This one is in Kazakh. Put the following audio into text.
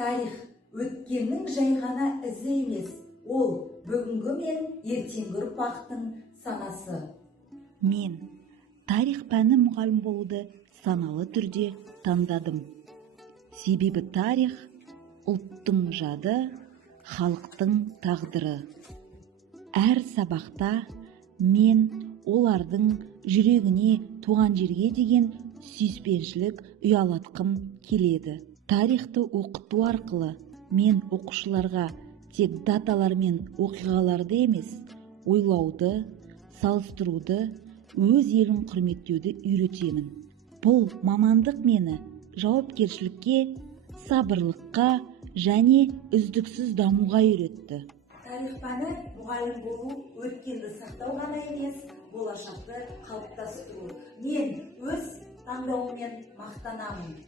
Тарих өткеннің жай ғана ізі емес, ол бүгінгі мен ертеңгі ұрпақтың санасы. Мен тарих пәні мұғалім болуды саналы түрде таңдадым. Себебі тарих ұлттың жады, халықтың тағдыры. Әр сабақта мен олардың жүрегіне, туған жерге деген сүйіспеншілік ұялатқым келеді. Тарихты оқыту арқылы мен оқушыларға тек даталар мен оқиғаларды емес, ойлауды, салыстыруды, өз елін құрметтеуді үйретемін. Бұл мамандық мені жауапкершілікке, сабырлыққа және үздіксіз дамуға үйретті. Тарих пәні мұғалім болу өткенді сақтау ғана емес, болашақты қалыптастыру. Мен өз таңдауыммен мақтанамын.